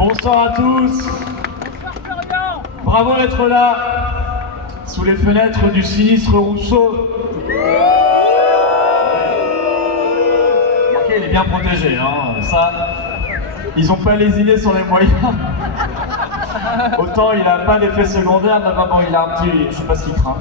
Bonsoir à tous. Bravo d'être là, sous les fenêtres du sinistre Rousseau. Ok, il est bien protégé, hein. Ça, ils n'ont pas lésiné sur les moyens. Autant il n'a pas d'effet secondaire, mais bon, il a un petit... Je sais pas ce qu'il craint.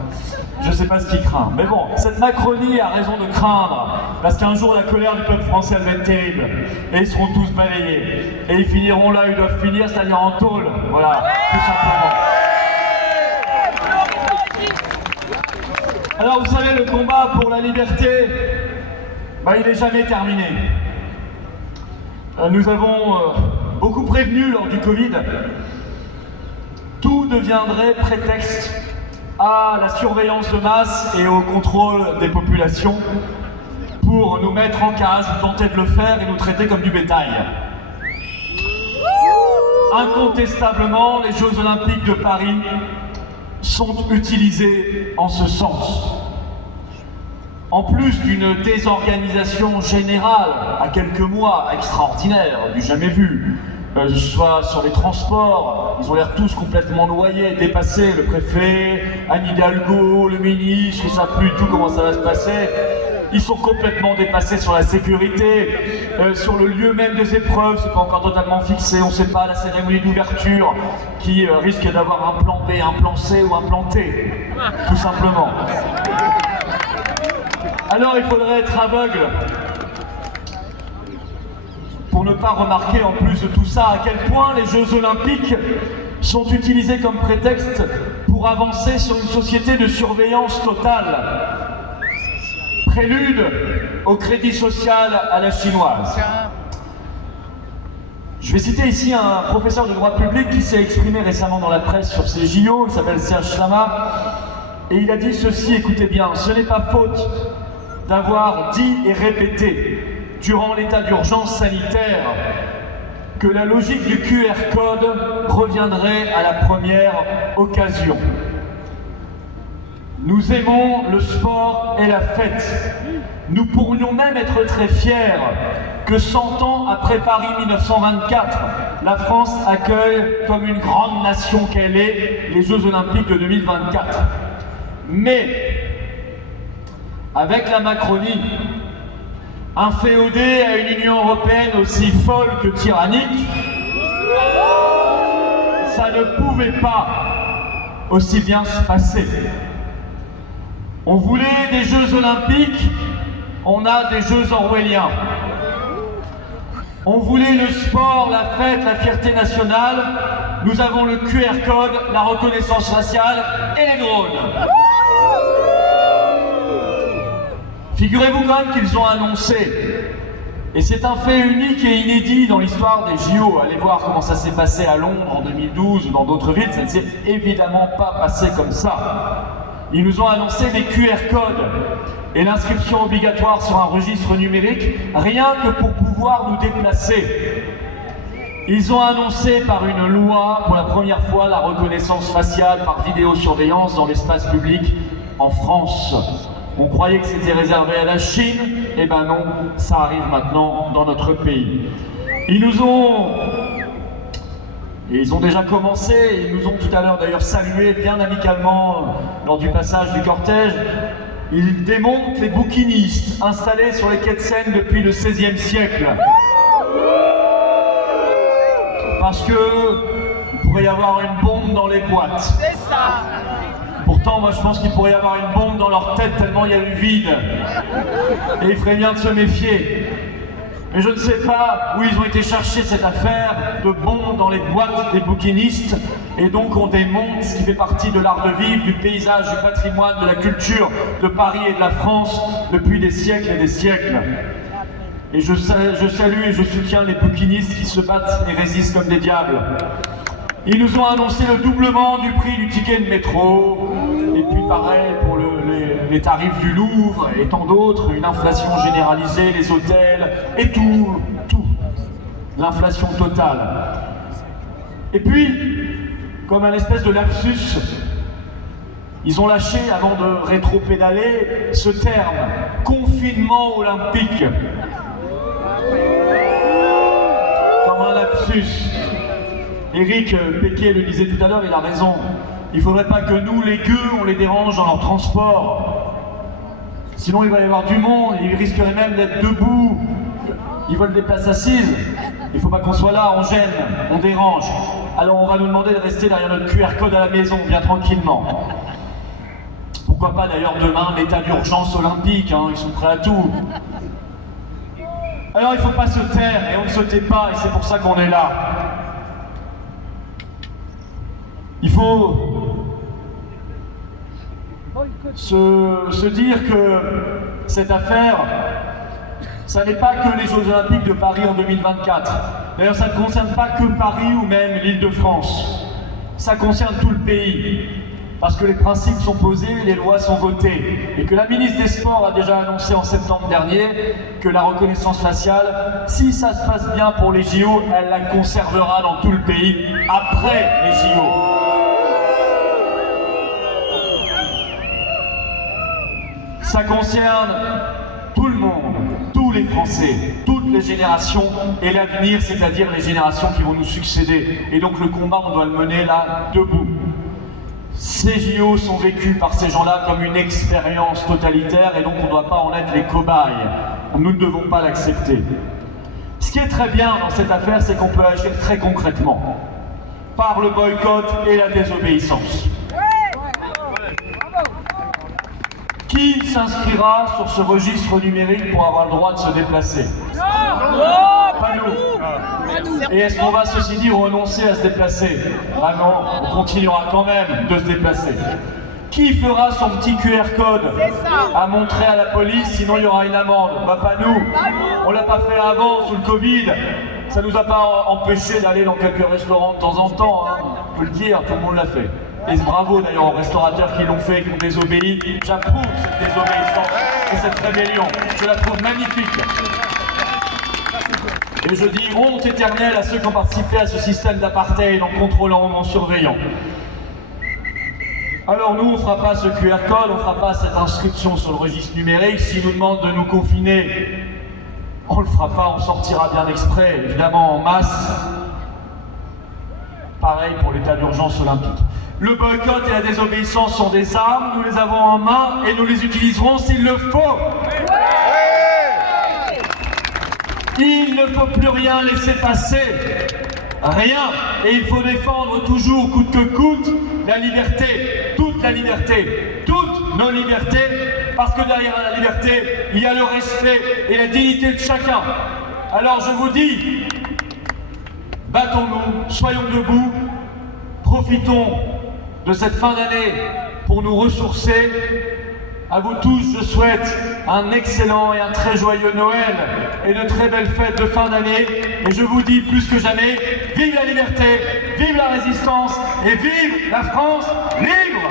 Je sais pas ce qu'il craint. Mais bon, cette Macronie a raison de craindre, parce qu'un jour la colère du peuple français va être terrible, et ils seront tous balayés. Et ils finiront là où ils doivent finir, c'est-à-dire en tôle. Voilà, tout simplement. Alors vous savez, le combat pour la liberté, il n'est jamais terminé. Nous avons beaucoup prévenu lors du Covid. Tout deviendrait prétexte à la surveillance de masse et au contrôle des populations pour nous mettre en cage ou tenter de le faire et nous traiter comme du bétail. Incontestablement, les Jeux Olympiques de Paris sont utilisés en ce sens. En plus d'une désorganisation générale à quelques mois extraordinaire, du jamais vu, soit sur les transports, ils ont l'air tous complètement noyés, dépassés, le préfet, Anne Hidalgo, le ministre, ils ne savent plus du tout comment ça va se passer. Ils sont complètement dépassés sur la sécurité, sur le lieu même des épreuves, c'est pas encore totalement fixé, on ne sait pas, la cérémonie d'ouverture qui risque d'avoir un plan B, un plan C ou un plan T, tout simplement. Alors il faudrait être aveugle pour ne pas remarquer en plus de tout ça à quel point les Jeux Olympiques sont utilisés comme prétexte pour avancer sur une société de surveillance totale. Prélude au crédit social à la chinoise. Je vais citer ici un professeur de droit public qui s'est exprimé récemment dans la presse sur ces JO, il s'appelle Serge Chama, et il a dit ceci, écoutez bien, ce n'est pas faute d'avoir dit et répété durant l'état d'urgence sanitaire que la logique du QR code reviendrait à la première occasion. Nous aimons le sport et la fête. Nous pourrions même être très fiers que 100 ans après Paris 1924, la France accueille comme une grande nation qu'elle est les Jeux Olympiques de 2024. Mais avec la Macronie, inféodée à une Union européenne aussi folle que tyrannique, ça ne pouvait pas aussi bien se passer. On voulait des Jeux Olympiques, on a des Jeux orwelliens. On voulait le sport, la fête, la fierté nationale, nous avons le QR code, la reconnaissance faciale et les drones. Figurez-vous quand même qu'ils ont annoncé, et c'est un fait unique et inédit dans l'histoire des JO, allez voir comment ça s'est passé à Londres en 2012 ou dans d'autres villes, ça ne s'est évidemment pas passé comme ça. Ils nous ont annoncé des QR codes et l'inscription obligatoire sur un registre numérique, rien que pour pouvoir nous déplacer. Ils ont annoncé par une loi, pour la première fois, la reconnaissance faciale par vidéosurveillance dans l'espace public en France. On croyait que c'était réservé à la Chine, et ben non, ça arrive maintenant dans notre pays. Ils ont déjà commencé, ils nous ont tout à l'heure d'ailleurs salué bien amicalement lors du passage du cortège. Ils démontent les bouquinistes installés sur les quais de Seine depuis le XVIe siècle. Parce que il pourrait y avoir une bombe dans les boîtes. C'est ça. Pourtant, moi je pense qu'il pourrait y avoir une bombe dans leur tête tellement il y a du vide. Et il ferait bien de se méfier. Mais je ne sais pas où ils ont été chercher cette affaire de bombes dans les boîtes des bouquinistes. Et donc on démonte ce qui fait partie de l'art de vivre, du paysage, du patrimoine, de la culture de Paris et de la France depuis des siècles et des siècles. Et je salue et je soutiens les bouquinistes qui se battent et résistent comme des diables. Ils nous ont annoncé le doublement du prix du ticket de métro, et puis pareil pour les tarifs du Louvre et tant d'autres, une inflation généralisée, les hôtels, et tout, l'inflation totale. Et puis, comme un espèce de lapsus, ils ont lâché, avant de rétro-pédaler, ce terme, confinement olympique. Comme un lapsus. Éric Péquet le disait tout à l'heure, il a raison. Il ne faudrait pas que nous, les gueux, on les dérange dans leur transport. Sinon, il va y avoir du monde, ils risqueraient même d'être debout. Ils veulent des places assises. Il ne faut pas qu'on soit là, on gêne, on dérange. Alors on va nous demander de rester derrière notre QR code à la maison, bien tranquillement. Pourquoi pas d'ailleurs demain l'état d'urgence olympique, hein, ils sont prêts à tout. Alors il ne faut pas se taire, et on ne se tait pas, et c'est pour ça qu'on est là. Il faut se dire que cette affaire, ça n'est pas que les Jeux Olympiques de Paris en 2024. D'ailleurs, ça ne concerne pas que Paris ou même l'Île-de-France. Ça concerne tout le pays. Parce que les principes sont posés, les lois sont votées. Et que la ministre des Sports a déjà annoncé en septembre dernier que la reconnaissance faciale, si ça se passe bien pour les JO, elle la conservera dans tout le pays après les JO. Ça concerne tout le monde, tous les Français, toutes les générations et l'avenir, c'est-à-dire les générations qui vont nous succéder. Et donc le combat, on doit le mener là, debout. Ces JO sont vécus par ces gens-là comme une expérience totalitaire et donc on ne doit pas en être les cobayes. Nous ne devons pas l'accepter. Ce qui est très bien dans cette affaire, c'est qu'on peut agir très concrètement par le boycott et la désobéissance. Qui s'inscrira sur ce registre numérique pour avoir le droit de se déplacer? Pas nous. Et est-ce qu'on va, ceci dit, renoncer à se déplacer? Ah non, on continuera quand même de se déplacer. Qui fera son petit QR code à montrer à la police, sinon il y aura une amende? Bah pas nous. On l'a pas fait avant, sous le Covid. Ça nous a pas empêché d'aller dans quelques restaurants de temps en temps, hein. On peut le dire, tout le monde l'a fait. Et bravo d'ailleurs aux restaurateurs qui l'ont fait, qui ont désobéi. J'approuve cette désobéissance et cette rébellion. Je la trouve magnifique. Et je dis honte éternelle à ceux qui ont participé à ce système d'apartheid en contrôlant, en surveillant. Alors nous, on ne fera pas ce QR code, on ne fera pas cette inscription sur le registre numérique. S'ils nous demandent de nous confiner, on ne le fera pas, on sortira bien exprès, évidemment en masse. Pareil pour l'état d'urgence olympique. Le boycott et la désobéissance sont des armes, nous les avons en main et nous les utiliserons s'il le faut. Il ne faut plus rien laisser passer, rien. Et il faut défendre toujours, coûte que coûte, la liberté, toutes nos libertés, parce que derrière la liberté, il y a le respect et la dignité de chacun. Alors je vous dis, battons-nous, soyons debout, profitons de cette fin d'année pour nous ressourcer. À vous tous, je souhaite un excellent et un très joyeux Noël et de très belles fêtes de fin d'année. Et je vous dis plus que jamais, vive la liberté, vive la résistance et vive la France libre!